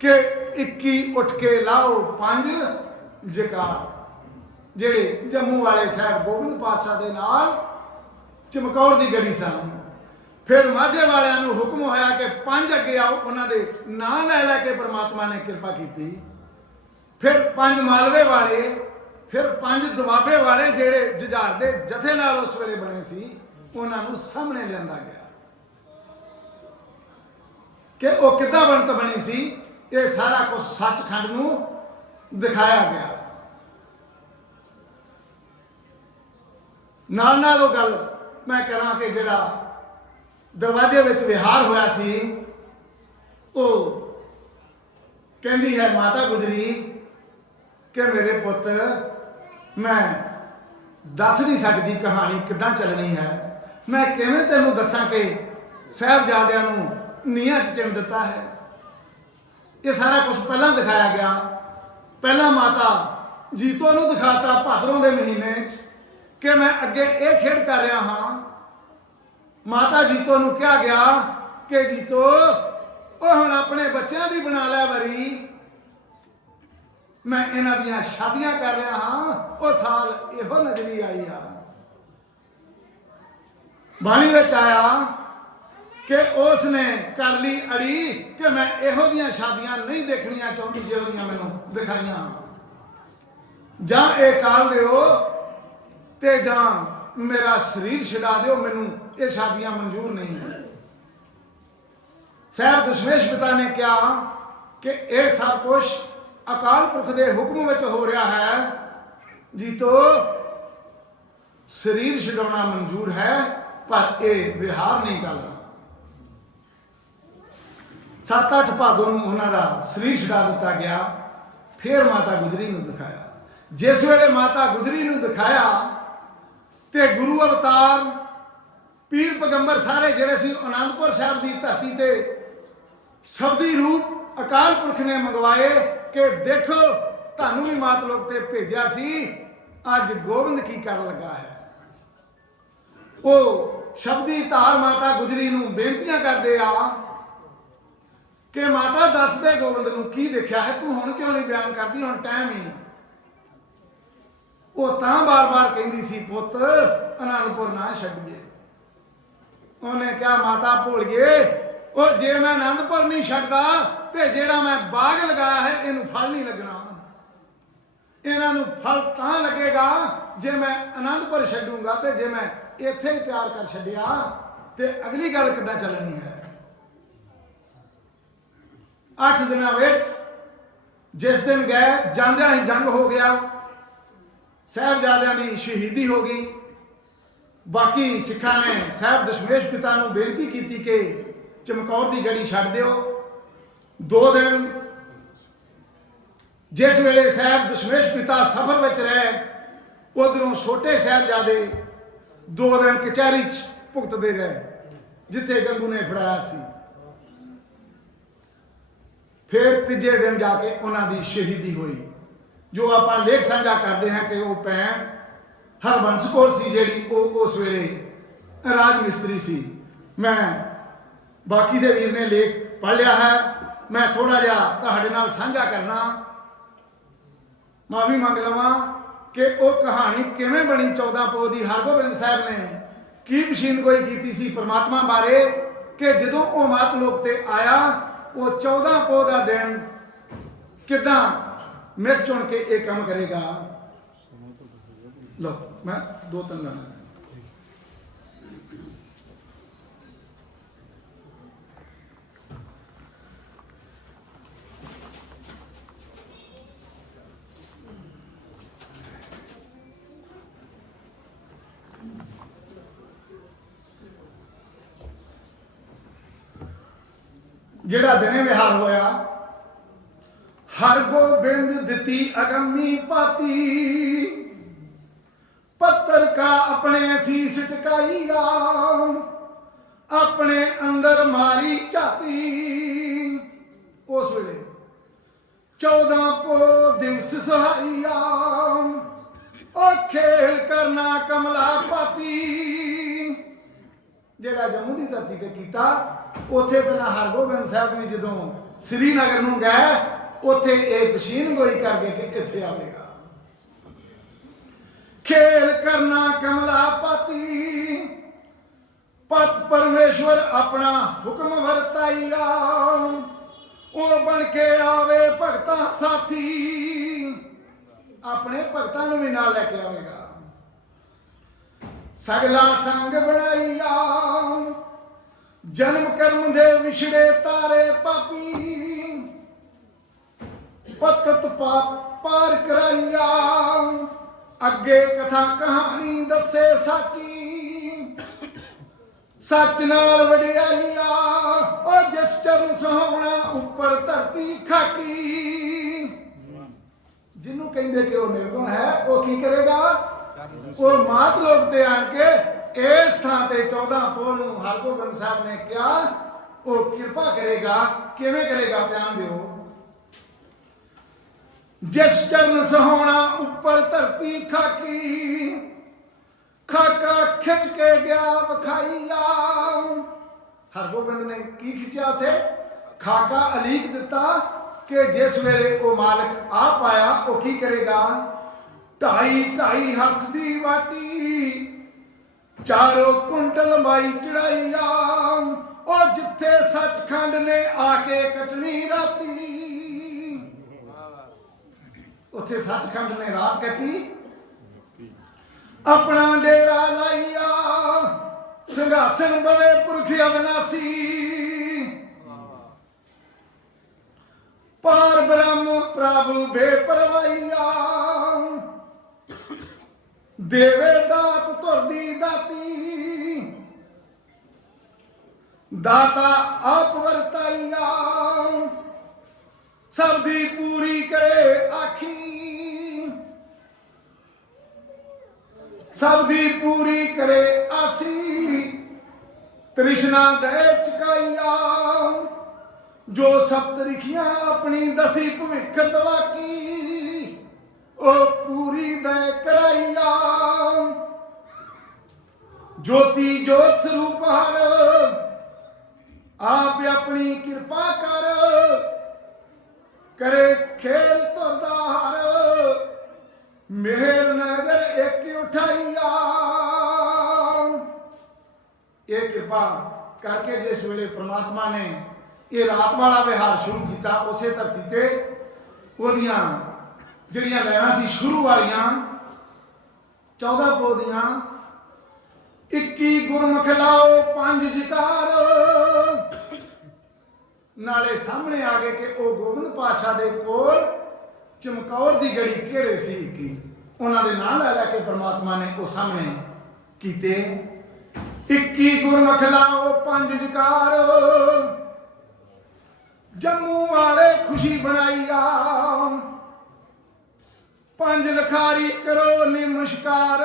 ਕਿ 21 ਉੱਠ ਕੇ ਲਾਓ ਪੰਜ ਜਕਾਰ, ਜਿਹੜੇ ਜੰਮੂ ਵਾਲੇ ਸਾਹਿਬ ਗੋਬਿੰਦ ਪਾਤਸ਼ਾਹ ਦੇ ਨਾਲ ਚਮਕੌਰ ਦੀ ਗੜੀ ਸਨ। ਫਿਰ ਮਾਝੇ ਵਾਲਿਆਂ ਨੂੰ ਹੁਕਮ ਹੋਇਆ ਕਿ ਪੰਜ ਅੱਗੇ ਆਓ, ਉਹਨਾਂ ਦੇ ਨਾਂ ਲੈ ਲੈ ਕੇ ਪ੍ਰਮਾਤਮਾ ਨੇ ਕਿਰਪਾ ਕੀਤੀ। ਫਿਰ ਪੰਜ ਮਾਲਵੇ ਵਾਲੇ, ਫਿਰ ਪੰਜ ਦੁਆਬੇ ਵਾਲੇ ਜਿਹੜੇ ਜੁਝਾਰ ਦੇ ਜਥੇ ਨਾਲ ਉਸ ਵੇਲੇ ਬਣੇ ਸੀ, ਉਹਨਾਂ ਨੂੰ ਸਾਹਮਣੇ ਲਿਆਂਦਾ ਗਿਆ। ਕਿ ਉਹ ਕਿੱਦਾਂ ਬਣਤ ਬਣੀ ਸੀ, ਇਹ ਸਾਰਾ ਕੁਝ ਸੱਚਖੰਡ ਨੂੰ ਦਿਖਾਇਆ ਗਿਆ। ਨਾਲ ਨਾਲ ਉਹ ਗੱਲ ਮੈਂ ਕਰਾਂ ਕਿ ਜਿਹੜਾ ਦਰਵਾਜ਼ੇ ਵਿੱਚ ਵਿਹਾਰ ਹੋਇਆ ਸੀ, ਉਹ ਕਹਿੰਦੀ ਹੈ, ਮਾਤਾ ਗੁਜਰੀ, ਕਿ ਮੇਰੇ ਪੁੱਤ, ਮੈਂ ਦੱਸ ਨਹੀਂ ਸਕਦੀ ਕਹਾਣੀ ਕਿੱਦਾਂ ਚੱਲਣੀ ਹੈ। ਮੈਂ ਕਿਵੇਂ ਤੈਨੂੰ ਦੱਸਾਂ ਕਿ ਸਾਹਿਬਜ਼ਾਦਿਆਂ ਨੂੰ ਨੀਹਾਂ 'ਚ ਚਿਣ ਦਿੱਤਾ ਹੈ? ਇਹ ਸਾਰਾ ਕੁਝ ਪਹਿਲਾਂ ਦਿਖਾਇਆ ਗਿਆ। ਪਹਿਲਾਂ ਮਾਤਾ ਜੀਤੋ ਨੂੰ ਦਿਖਾਤਾ ਭਾਦਰੋਂ ਦੇ ਮਹੀਨੇ 'ਚ ਕਿ ਮੈਂ ਅੱਗੇ ਇਹ ਖੇਡ ਕਰ ਰਿਹਾ ਹਾਂ ਮਾਤਾ ਜੀਤੋ ਨੂੰ ਕਿਹਾ ਗਿਆ ਕਿ ਜੀਤੋ, ਉਹ ਹੁਣ ਆਪਣੇ ਬੱਚਿਆਂ ਦੀ ਬਣਾ ਲੈ ਵਰੀ। ਮੈਂ ਇਹਨਾਂ ਦੀਆਂ ਸ਼ਾਦੀਆਂ ਕਰ ਰਿਹਾ ਹਾਂ, ਉਹ ਸਾਲ ਇਹੋ ਨਜ਼ਰੀ ਆਈ ਆ। ਬਾਣੀ ਵਿੱਚ ਆਇਆ ਕਿ ਉਸ ਨੇ ਕਰ ਲਈ ਅੜੀ ਕਿ ਮੈਂ ਇਹੋ ਜੀਆਂ ਸ਼ਾਦੀਆਂ ਨਹੀਂ ਦੇਖਣੀਆਂ ਚਾਹੁੰਦੀ ਜਿਹੋ ਦੀਆਂ ਮੈਨੂੰ ਦਿਖਾਈਆਂ। ਜਾਂ ਇਹ ਕਾਲ ਦਿਓ ਤੇ ਜਾਂ ਮੇਰਾ ਸਰੀਰ ਛਡਾ ਦਿਓ, ਮੈਨੂੰ ਇਹ ਸ਼ਾਦੀਆਂ ਮਨਜ਼ੂਰ ਨਹੀਂ ਹੈ ਸਾਹਿਬ ਦਸ਼ਮੇਸ਼ ਪਿਤਾ ਨੇ ਕਿਹਾ ਕਿ ਇਹ ਸਭ ਕੁਝ ਅਕਾਲ ਪੁਰਖ ਦੇ ਹੁਕਮ ਵਿੱਚ ਹੋ ਰਿਹਾ ਹੈ। ਜੀਤੋ, ਸਰੀਰ ਛਡਾਉਣਾ ਮਨਜ਼ੂਰ ਹੈ, ਪਰ ਇਹ ਵਿਹਾਰ ਨਹੀਂ ਕਰਨਾ। ਸੱਤ ਅੱਠ ਭਾਗੋਂ ਨੂੰ ਉਹਨਾਂ ਦਾ ਸਰੀਰ ਛਡਾ ਦਿੱਤਾ ਗਿਆ, ਫਿਰ ਮਾਤਾ ਗੁਜਰੀ ਨੂੰ ਦਿਖਾਇਆ। ਜਿਸ ਵੇਲੇ ਮਾਤਾ ਗੁਜਰੀ ਨੂੰ ਦਿਖਾਇਆ ਤੇ ਗੁਰੂ ਅਵਤਾਰ, ਪੀਰ ਪੈਗੰਬਰ ਸਾਰੇ ਜਿਹੜੇ ਸੀ ਆਨੰਦਪੁਰ ਸਾਹਿਬ ਦੀ ਧਰਤੀ ਤੇ ਸਬਦੀ ਰੂਪ ਅਕਾਲ ਪੁਰਖ ਨੇ ਮੰਗਵਾਏ ਕਿ ਦੇਖੋ, ਤੁਹਾਨੂੰ ਵੀ ਮਾਤ ਲੋਕ ਤੇ ਭੇਜਿਆ ਸੀ। ਅੱਜ ਗੋਬਿੰਦ ਕੀ ਕਰਨ ਲੱਗਾ ਹੈ? ਉਹ ਸ਼ਬਦੀ ਧਾਰ ਮਾਤਾ ਗੁਜਰੀ ਨੂੰ ਬੇਨਤੀਆਂ ਕਰਦੇ ਆ ਕਿ ਮਾਤਾ ਦੱਸ ਦੇ ਗੋਬਿੰਦ ਨੂੰ ਕੀ ਦੇਖਿਆ ਹੈ? ਤੂੰ ਹੁਣ ਕਿਉਂ ਨਹੀਂ ਬਿਆਨ ਕਰਦੀ? ਹੁਣ ਟਾਈਮ ਹੀ। ਉਹ ਤਾਂ ਬਾਰ-ਬਾਰ ਕਹਿੰਦੀ ਸੀ, ਪੁੱਤ, ਅਨੰਦਪੁਰ ਨਾ ਛੱਡੀਏ। ਉਹਨੇ ਕਿਹਾ, ਮਾਤਾ ਭੋਲੀਏ, ਉਹ ਜੇ ਮੈਂ ਅਨੰਦਪੁਰ ਨਹੀਂ ਛੱਡਦਾ ਤੇ ਜਿਹੜਾ ਮੈਂ ਬਾਗ ਲਗਾਇਆ ਹੈ, ਇਹਨੂੰ ਫਲ ਨਹੀਂ ਲੱਗਣਾ। ਇਹਨਾਂ ਨੂੰ ਫਲ ਤਾਂ ਲੱਗੇਗਾ ਜੇ ਮੈਂ ਅਨੰਦਪੁਰ ਛੱਡੂੰਗਾ ਤੇ ਜੇ ਮੈਂ ਇੱਥੇ ਹੀ ਪਿਆਰ ਕਰ ਛੱਡਿਆ ਤੇ ਅਗਲੀ ਗੱਲ ਕਿੱਦਾਂ ਚੱਲਣੀ ਹੈ? ਅੱਠ ਦਿਨਾਂ ਵਿੱਚ ਜਿਸ ਦਿਨ ਗਏ, ਜਾਂਦਿਆਂ ਹੀ ਜੰਗ ਹੋ ਗਿਆ। ਸਾਹਿਬਜ਼ਾਦਿਆਂ ਦੀ ਸ਼ਹੀਦੀ ਹੋ ਗਈ। ਬਾਕੀ ਸਿੱਖਾਂ ਨੇ ਸਾਹਿਬ ਦਸ਼ਮੇਸ਼ ਪਿਤਾ ਨੂੰ ਬੇਨਤੀ ਕੀਤੀ ਕਿ ਚਮਕੌਰ ਦੀ ਗੜੀ ਛੱਡ ਦਿਓ। ਦੋ ਦਿਨ ਜਿਸ ਵੇਲੇ ਸਾਹਿਬ ਦਸ਼ਮੇਸ਼ ਪਿਤਾ ਸਫ਼ਰ ਵਿੱਚ ਰਹੇ, ਉਧਰੋਂ ਛੋਟੇ ਸਾਹਿਬਜ਼ਾਦੇ ਦੋ ਦਿਨ ਕਚਹਿਰੀ 'ਚ ਭੁਗਤਦੇ ਰਹੇ, ਜਿੱਥੇ ਗੰਗੂ ਨੇ ਫੜਾਇਆ ਸੀ। ਫਿਰ ਤੀਜੇ ਦਿਨ ਜਾ ਕੇ ਉਹਨਾਂ ਦੀ ਸ਼ਹੀਦੀ ਹੋਈ। ਜੋ ਆਪਾਂ ਲੇਖ ਸਾਂਝਾ ਕਰਦੇ ਹਾਂ ਕਿ ਉਹ ਭੈਣ ਹਰਬੰਸ ਕੌਰ ਸੀ ਜਿਹੜੀ ਉਹ ਉਸ ਵੇਲੇ ਰਾਜ ਮਿਸਤਰੀ ਸੀ। ਮੈਂ ਬਾਕੀ ਦੇ ਵੀਰ ਨੇ ਲੇਖ ਪੜ੍ਹ ਲਿਆ ਹੈ। ਮੈਂ ਥੋੜਾ ਜਿਹਾ ਤੁਹਾਡੇ ਨਾਲ ਸਾਂਝਾ ਕਰਨਾ। ਮਾਫੀ ਮੰਗ ਲਵਾਂ ਕਿ ਉਹ ਕਹਾਣੀ ਕਿਵੇਂ ਬਣੀ 14 ਪੋ ਦੀ? ਹਰਗੋਬਿੰਦ ਸਾਹਿਬ ਨੇ ਕੀ ਮਸ਼ੀਨ ਕੋਈ ਕੀਤੀ ਸੀ ਪ੍ਰਮਾਤਮਾ ਬਾਰੇ ਕਿ ਜਦੋਂ ਉਹ ਮਾਤ ਲੋਕ ਤੇ ਆਇਆ, ਉਹ 14 ਪੋ ਦਾ ਦਿਨ ਕਿਦਾਂ ਮਿਲ ਚੁਣ ਕੇ ਇਹ ਕੰਮ ਕਰੇਗਾ। ਲੋ ਮੈਂ ਦੋ ਤਿੰਨ ਲੈਣਾ। ਜਿਹੜਾ ਦਿਨੇ ਵਿਹਾਰ ਹੋਇਆ ਹਰ ਗੋਬਿੰਦ ਦਿੱਤੀ ਅਗੰਮੀ ਪਾਤੀ। ਪੱਤਰ ਕਾ ਆਪਣੇ ਸੀਸ ਟਕਾਈਆ ਆਪਣੇ ਅੰਦਰ ਮਾਰੀ ਝਾਤੀ। ਉਸ ਵੇਲੇ 14 ਪੋ ਦਿਵਸ ਸਹਾਈਆ, ਉਹ ਖੇਲ ਕਰਨਾ ਕਮਲਾ ਪਾਤੀ। ਜਿਹੜਾ ਜੰਮੂ ਦੀ ਧਰਤੀ ਤੇ ਕੀਤਾ, ਉੱਥੇ ਪਹਿਲਾਂ ਹਰਗੋਬਿੰਦ ਸਾਹਿਬ ਵੀ ਜਦੋਂ ਸ੍ਰੀਨਗਰ ਨੂੰ ਗਏ ਉੱਥੇ ਇਹ ਪਛੀਨ ਗੋਈ ਕਰਕੇ ਕਿ ਇੱਥੇ ਆਵੇਗਾ। ਖੇਲ ਕਰਨਾ ਕਮਲਾ ਪਾਤੀ। ਪਤ ਪਰਮੇਸ਼ਵਰ ਆਪਣਾ ਹੁਕਮ ਵਰਤਾਈਆ ਉਹ ਬਣ ਕੇ ਆਵੇ ਭਗਤਾ ਸਾਥੀ। ਆਪਣੇ ਭਗਤਾਂ ਨੂੰ ਵੀ ਨਾਲ ਲੈ ਕੇ ਆਵੇਗਾ। ਸਗਲਾ ਸੰਗ ਬਣਾਈਆ ਜਨਮ ਕਰਮ ਦੇ ਵਿਛੜੇ ਤਾਰੇ ਪਾਪੀ। ਪਤਤ ਪਾਪ ਪਾਰ ਕਰਾਈਆ। ਅੱਗੇ ਕਥਾ ਕਹਾਣੀ ਦੱਸੇ ਸਾਕੀ। ਸੱਚ ਨਾਲ ਵਡਿਆਈਆ। ਉਹ ਜਿਸ ਚਰਨ ਸੋਹਣਾ ਉੱਪਰ ਧਰਤੀ ਖਾਕੀ। ਜਿਹਨੂੰ ਕਹਿੰਦੇ ਕਿ ਉਹ ਨਿਰਗੁਣ ਹੈ, ਉਹ ਕੀ ਕਰੇਗਾ? ਉਹ ਮਾਤ ਲੋਕ ਤੇ ਆਣ ਕੇ ਇਸ ਥਾਂ ਤੇ 14 ਪੋਹ ਨੂੰ ਹਰਗੋਬਿੰਦ ਸਾਹਿਬ ਨੇ ਕਿਹਾ, ਉਹ ਕਿਰਪਾ ਕਰੇਗਾ। ਕਿਵੇਂ ਕਰੇਗਾ ਧਿਆਨ ਦਿਓ। ਜਿਸ ਚਰਨ ਸੋਹਣਾ ਉੱਪਰ ਧਰਤੀ ਖਾਕੀ। ਖਾਕਾ ਖਿੱਚ ਕੇ ਗਿਆ ਵਖਾਈਆ। ਹਰਗੋਬਿੰਦ ਨੇ ਕੀ ਖਿੱਚਿਆ ਉਥੇ? ਖਾਕਾ ਅਲੀਕ ਦਿੱਤਾ ਕਿ ਜਿਸ ਵੇਲੇ ਉਹ ਮਾਲਕ ਆ ਪਾਇਆ ਉਹ ਕੀ ਕਰੇਗਾ? ਢਾਈ ਢਾਈ ਹੱਥ ਦੀ ਵਾਟੀ, ਚਾਰੋਂ ਕੁੰਟਲ ਲੰਬਾਈ ਚੜਾਈਆ। ਉਹ ਜਿੱਥੇ ਸੱਚਖੰਡ ਨੇ ਆ ਕੇ ਕਟਣੀ ਰਾਤੀ। ਉੱਥੇ ਸੱਚਖੰਡ ਨੇ ਰਾਤ ਕੱਟੀ। ਆਪਣਾ ਡੇਰਾ ਲਾਈਆ ਸਿੰਘਾਸਨ ਬਵੇ ਪੁਰਖ ਅਵਨਾਸੀ ਪਾਰ ਬ੍ਰਹਮ ਪ੍ਰਭੂ ਬੇਪਰਵਾਈਆ ਦੇਵੇ ਦਾਤ ਧੁਰਦੀ ਦਾਤੀ। ਦਾਤਾ ਆਪ ਵਰਤਾਈਆ। ਸਭ ਦੀ ਪੂਰੀ ਕਰੇ ਆਖੀ। ਸਭ ਦੀ ਪੂਰੀ ਕਰੇ ਆਸੀ। ਤ੍ਰਿਸ਼ਨਾ ਦੇ ਚਕਾਈਆ। ਜੋ ਸਪਤ ਰਿਖੀਆਂ ਆਪਣੀ ਦਸੀ ਭਵਿੱਖ ਤਵਾਕੀ, ਉਹ ਪੂਰੀ ਦੇ ਕਰਾਈਆ। ਜੋਤੀ ਜੋਤ ਸਰੂਪ ਹਰ, ਆਪ ਆਪਣੀ ਕਿਰਪਾ ਕਰ ਕਰੇ ਖੇਲ ਤੁਰਦਾ ਹਰ। ਮਿਹਰ ਨਗਰ ਇੱਕ ਉਠਾਈਆ। ਇਹ ਕਿਰਪਾ ਕਰਕੇ ਜਿਸ ਵੇਲੇ ਪ੍ਰਮਾਤਮਾ ਨੇ ਇਹ ਰਾਤ ਵਾਲਾ ਵਿਹਾਰ ਸ਼ੁਰੂ ਕੀਤਾ, ਉਸੇ ਧਰਤੀ ਤੇ ਉਹਦੀਆਂ ਜਿਹੜੀਆਂ ਲੈਣਾ ਸੀ ਸ਼ੁਰੂ ਵਾਲੀਆਂ 14 ਪੋ ਦੀਆਂ 21 ਗੁਰਮੁਖ ਲਾਓ ਪੰਜ ਜਕਾਰ। ਨਾਲੇ ਸਾਹਮਣੇ ਆ ਗਏ ਕਿ ਉਹ ਗੋਬਿੰਦ ਪਾਤਸ਼ਾਹ ਦੇ ਕੋਲ ਚਮਕੌਰ ਦੀ ਗੜੀ ਕਿਹੜੇ ਸੀ ਕੀ? ਉਹਨਾਂ ਦੇ ਨਾਂ ਲੈ ਲੈ ਕੇ ਪ੍ਰਮਾਤਮਾ ਨੇ ਉਹ ਸਾਹਮਣੇ ਕੀਤੇ। 21 ਗੁਰਮਖ ਲਾਓ, ਪੰਜ ਜਕਾਰ। ਜੰਮੂ ਵਾਲੇ ਖੁਸ਼ੀ ਬਣਾਈਆ ਪੰਜ ਲਖਾਰੀ ਕਰੋ ਨਿਮਸ਼ਕਾਰ।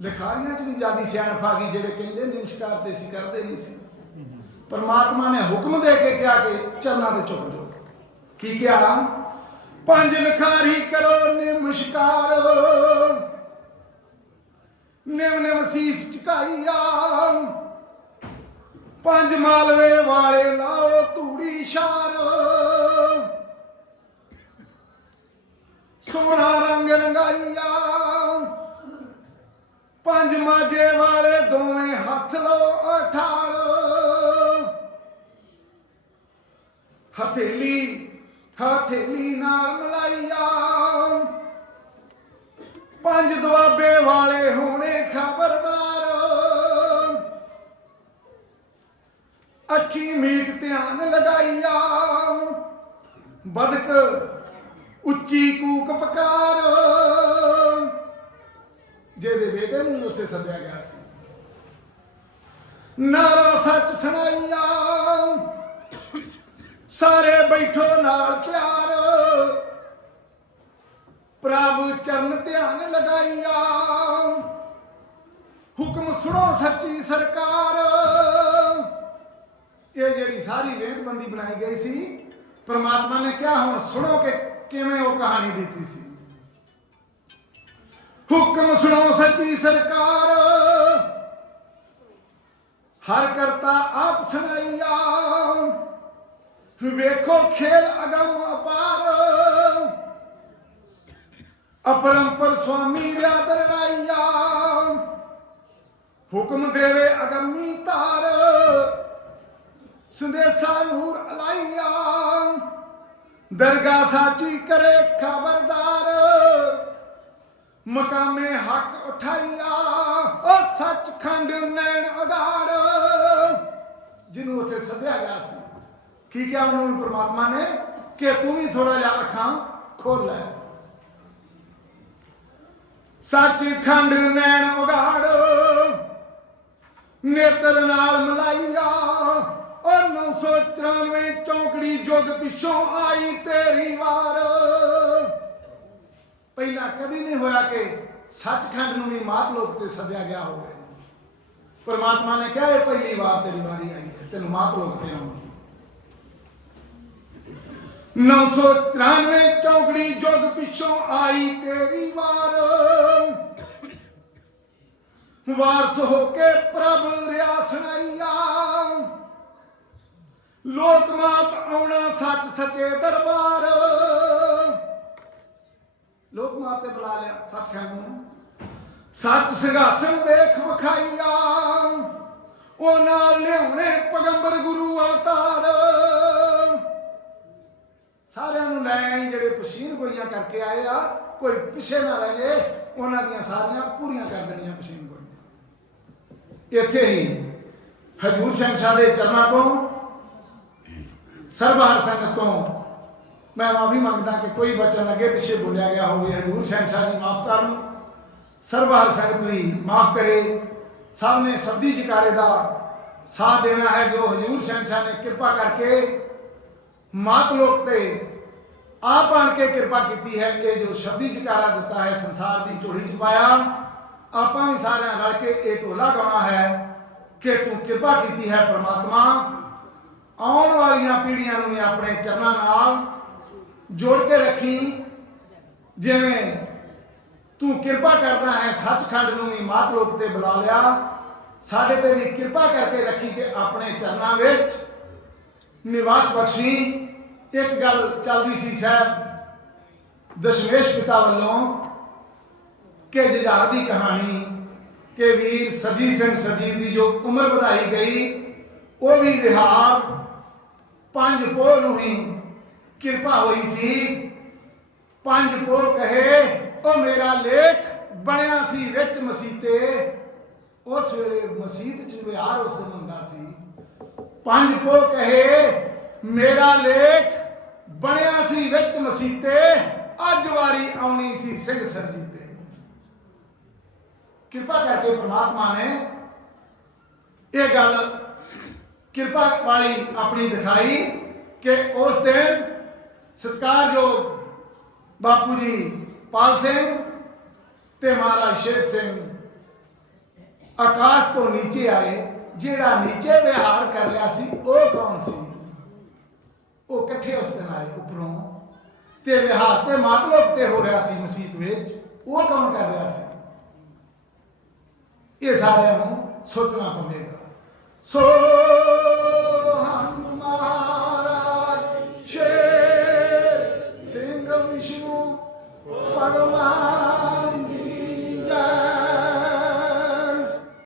ਲਖਾਰੀਆਂ ਚ ਵੀ ਜਿਆਦੀ ਸਿਆਣਪ ਆ ਗਈ ਜਿਹੜੇ ਕਹਿੰਦੇ ਨਿਮਸ਼ਕਾਰ ਤੇ ਸੀ ਕਰਦੇ ਨਹੀਂ ਸੀ। ਪਰਮਾਤਮਾ ਨੇ ਹੁਕਮ ਦੇ ਕੇ ਕਿਹਾ ਕਿ ਚਰਨਾਂ ਤੇ ਝੁਕ ਜਾਓ। ਕੀ ਕਿਹਾ? ਪੰਜ ਲਖਾਰੀ ਕਰੋ ਨਿਮਸ਼ਕਾਰ। ਨਿਮ ਨਿਮ ਸੀਸ ਝੁਕਾਈਆ। ਪੰਜ ਮਾਲਵੇ ਵਾਲੇ ਲਾਓ ਧੂੜੀ ਸ਼ਾਰ ਸੋਹਣਾ ਰੰਗ ਰੰਗਾਈਆ। ਪੰਜ ਮਾਜੇ ਵਾਲੇ ਦੋਵੇਂ ਹੱਥ ਲੋ ਅਠਾਲ ਹਥੇਲੀ ਹਥੇਲੀ ਨਾਲ ਮਲਾਈਆ। ਪੰਜ ਦੁਆਬੇ ਵਾਲੇ ਹੋਣੇ ਖਬਰਦਾਰ। ਅੱਖੀ ਮੀਟ ਧਿਆਨ ਲਗਾਈਆ। ਬਦਕ ਉੱਚੀ ਕੂਕ ਪਕਾਰ। ਜਿਹਦੇ ਬੇਟੇ ਨੂੰ ਉੱਥੇ ਸੱਦਿਆ ਗਿਆ ਸੀ। ਨਾਰਾ ਸੱਚ ਸੁਣਾਈਆ। ਸਾਰੇ ਬੈਠੋ ਨਾਲ ਪਿਆਰ ਪ੍ਰਭ ਚਰਨ ਧਿਆਨ ਲਗਾਈਆ। ਹੁਕਮ ਸੁਣੋ ਸੱਚੀ ਸਰਕਾਰ। ਇਹ ਜਿਹੜੀ ਸਾਰੀ ਵੇਦਬੰਦੀ ਬਣਾਈ ਗਈ ਸੀ, ਪਰਮਾਤਮਾ ਨੇ ਕਿਹਾ ਹੁਣ ਸੁਣੋ ਕਿ ਕਿਵੇਂ ਉਹ ਕਹਾਣੀ ਬੀਤੀ ਸੀ। ਹੁਕਮ ਸੁਣੋ ਸੱਚੀ ਸਰਕਾਰ। ਹਰ ਕਰਤਾ ਆਪ ਸੁਣਾਈਆ। ਵੇਖੋ ਖੇਲ ਅਗਮ ਅਪਾਰ। ਅਪਰੰਪਰ ਸੁਆਮੀ ਰਿਆ ਹੁਕਮ ਦੇਵੇ ਅਗਮੀ ਤਾਰ ਸੰਦੇਸਾ ਨੂਰ ਅਲਾਈਆ। ਦਰਗਾ ਸਾਚੀ ਕਰੇ ਖਬਰਦਾਰ। ਮਕਾਮੇ ਹੱਕ ਉਠਾਈਆ। ਉਹ ਸੱਚਖੰਡ ਨੈਣ ਉਗਾੜ ਜਿਹਨੂੰ ਉੱਥੇ ਸੱਦਿਆ ਗਿਆ ਸੀ। ਕੀ ਕਿਹਾ ਉਹਨੂੰ ਪ੍ਰਮਾਤਮਾ ਨੇ? ਕਿ ਤੂੰ ਵੀ ਥੋੜਾ ਜਿਹਾ ਅੱਖਾਂ ਖੋਲ ਲੈ। ਸੱਚਖੰਡ ਨੈਣ ਉਗਾੜ ਨੇਤਰ ਨਾਲ ਮਲਾਈਆ ਉਹ 994 ਚੌਂਕੜੀ ਜੁਗ ਪਿੱਛੋਂ ਆਈ ਤੇਰੀ ਵਾਰ। ਪਹਿਲਾਂ ਕਦੀ ਨਹੀਂ ਹੋਇਆ ਕਿ ਸੱਚਖੰਡ ਨੂੰ ਵੀ ਮਾਤ ਲੋਕ ਤੇ ਸੱਦਿਆ ਗਿਆ ਹੋਵੇ। ਪਰਮਾਤਮਾ ਨੇ ਕਿਹਾ, ਇਹ ਪਹਿਲੀ ਵਾਰ ਤੇਰੀ ਵਾਰੀ ਆਈ ਹੈ, ਤੈਨੂੰ ਮਾਤ ਲੋਕ ਤੇ ਆਉਣੀ 993 ਚੌਂਕੜੀ ਜੁਗ ਪਿੱਛੋਂ ਆਈ ਤੇਰੀ ਵਾਰ। ਵਾਰਸ ਹੋ ਕੇ ਪ੍ਰਭ ਰਿਆ ਸੁਣਾਈਆ। ਲੋਕ ਮਾਤ ਆਉਣਾ ਸੱਚ ਸੱਚੇ ਦਰਬਾਰ। ਲੋਕ ਮਾਤ ਤੇ ਬੁਲਾ ਲਿਆ ਸੱਚਖੰਡ ਨੂੰ। ਸੱਚ ਸਿੰਘਾਸਣ ਵੇਖ ਵਿਖਾਈਆ। ਉਹ ਨਾਲ ਲਿਆਉਣੇ ਪਗੰਬਰ ਗੁਰੂ ਅਵਤਾਰ। ਸਾਰਿਆਂ ਨੂੰ ਲੈ ਆਈ, ਜਿਹੜੇ ਪਸ਼ੀਨ ਗੋਈਆਂ ਕਰਕੇ ਆਏ ਆ, ਕੋਈ ਪਿੱਛੇ ਨਾ ਰਹਿ ਜੇ, ਉਹਨਾਂ ਦੀਆਂ ਸਾਰੀਆਂ ਪੂਰੀਆਂ ਕਰ ਦੇਣੀਆਂ ਪਸ਼ੀਨ ਗੋਈਆਂ ਇੱਥੇ ਹੀ ਹਜੂਰ ਸਿੰਘ ਸ਼ਾਹ ਦੇ ਚਰਨਾਂ ਤੋਂ, ਸਰਬਹਾਰ ਸੰਗਤ ਤੋਂ ਮੈਂ ਮਾਫੀ ਮੰਗਦਾ ਕਿ ਕੋਈ ਬਚਨ ਅੱਗੇ ਪਿੱਛੇ ਬੋਲਿਆ ਗਿਆ ਹੋਵੇ, ਹਜੂਰ ਸਿੰਘ ਸ਼ਾਹ ਜੀ ਮਾਫ ਕਰਨ, ਸਰਬਹਾਰ ਸੰਗਤ ਵੀ ਮਾਫ ਕਰੇ ਸਭ ਨੇ ਸਬਦੀ ਜਕਾਰੇ ਦਾ ਸਾਥ ਦੇਣਾ ਹੈ ਜੋ ਹਜੂਰ ਸਿੰਘ ਸ਼ਾਹ ਨੇ ਕਿਰਪਾ ਕਰਕੇ ਮਾਤ ਲੋਕ ਤੇ ਆਪ ਆਣ ਕੇ ਕਿਰਪਾ ਕੀਤੀ ਹੈ। ਇਹ ਜੋ ਸ਼ਬਦੀ ਜਕਾਰਾ ਦਿੱਤਾ ਹੈ, ਸੰਸਾਰ ਦੀ ਝੋਲੀ ਚ ਪਾਇਆ, ਆਪਾਂ ਵੀ ਸਾਰਿਆਂ ਰਲ ਕੇ ਇਹ ਢੋਲਾ ਗਾਉਣਾ ਹੈ ਕਿ ਤੂੰ ਕਿਰਪਾ ਕੀਤੀ ਹੈ ਪ੍ਰਮਾਤਮਾ, ਆਉਣ ਵਾਲੀਆਂ ਪੀੜ੍ਹੀਆਂ ਨੂੰ ਵੀ ਆਪਣੇ ਚਰਨਾਂ ਨਾਲ ਜੋੜ ਕੇ ਰੱਖੀ। ਜਿਵੇਂ ਤੂੰ ਕਿਰਪਾ ਕਰਦਾ ਹੈ, ਸੱਚਖੰਡ ਨੂੰ ਵੀ ਮਾਤ ਲੋਕ ਤੇ ਬੁਲਾ ਲਿਆ, ਸਾਡੇ ਤੇ ਵੀ ਕਿਰਪਾ ਕਰਕੇ ਰੱਖੀ ਕਿ ਆਪਣੇ ਚਰਨਾਂ ਵਿੱਚ ਨਿਵਾਸ ਬਖਸ਼ੀ। ਇੱਕ ਗੱਲ ਚੱਲਦੀ ਸੀ ਸਾਹਿਬ, ਦਸ਼ਮੇਸ਼ ਪਿਤਾ ਵੱਲੋਂ ਕਿ ਜੁਝਾਰ ਦੀ ਕਹਾਣੀ ਕਿ ਵੀਰ ਸਦੀ ਸਿੰਘ ਸਦੀ ਦੀ ਜੋ ਉਮਰ ਵਧਾਈ ਗਈ, ਉਹ ਵੀ ਵਿਹਾਰ ਪੰਜ ਪੋਹ ਨੂੰ ਹੀ ਕਿਰਪਾ ਹੋਈ ਸੀ। ਪੰਜ ਪੋਹ ਕਹੇ, ਉਹ ਮੇਰਾ ਲੇਖ ਬਣਿਆ ਸੀ ਵਿੱਚ ਮਸੀਤੇ। ਉਸ ਵੇਲੇ ਮਸੀਤ ਚ ਵਿਹਾਰ ਉਸ ਦਿਨ ਸੀ। ਪੰਜ ਪੋਹ ਕਹੇ, ਮੇਰਾ ਲੇਖ ਬਣਿਆ ਸੀ ਵਿੱਚ ਮਸੀਤੇ, ਅੱਜ ਵਾਰੀ ਆਉਣੀ ਸੀ ਸਿੰਘ ਸਰਦੀ ਤੇ ਕਿਰਪਾ ਕਰਕੇ ਪ੍ਰਮਾਤਮਾ ਨੇ ਇਹ ਗੱਲ ਕਿਰਪਾ ਵਾਲੀ ਆਪਣੀ ਦਿਖਾਈ ਕਿ ਉਸ ਦਿਨ ਸਤਿਕਾਰਯੋਗ ਬਾਪੂ ਜੀ ਪਾਲ ਸਿੰਘ ਤੇ ਮਹਾਰਾਜ ਸ਼ੇਰ ਸਿੰਘ ਆਕਾਸ਼ ਤੋਂ ਨੀਚੇ ਆਏ, ਜਿਹੜਾ ਨੀਚੇ ਵਿਹਾਰ ਕਰ ਰਿਹਾ ਸੀ, ਉਹ ਕੌਣ ਸੀ? ਉਹ ਇਕੱਠੇ ਉਸ ਦਿਨ ਆਏ ਉਪਰੋਂ। ਤੇ ਵਿਹਾਰ ਤੇ ਮਾਤਲਬ ਤੇ ਹੋ ਰਿਹਾ ਸੀ ਮਸੀਤ ਵਿੱਚ। ਉਹ ਕੌਣ ਕਰ ਰਿਹਾ ਸੀ? ਇਹ ਸਾਰਿਆਂ ਨੂੰ ਸੋਚਣਾ ਪਵੇਗਾ। ਸੋ ਹਨੂਮਾਨ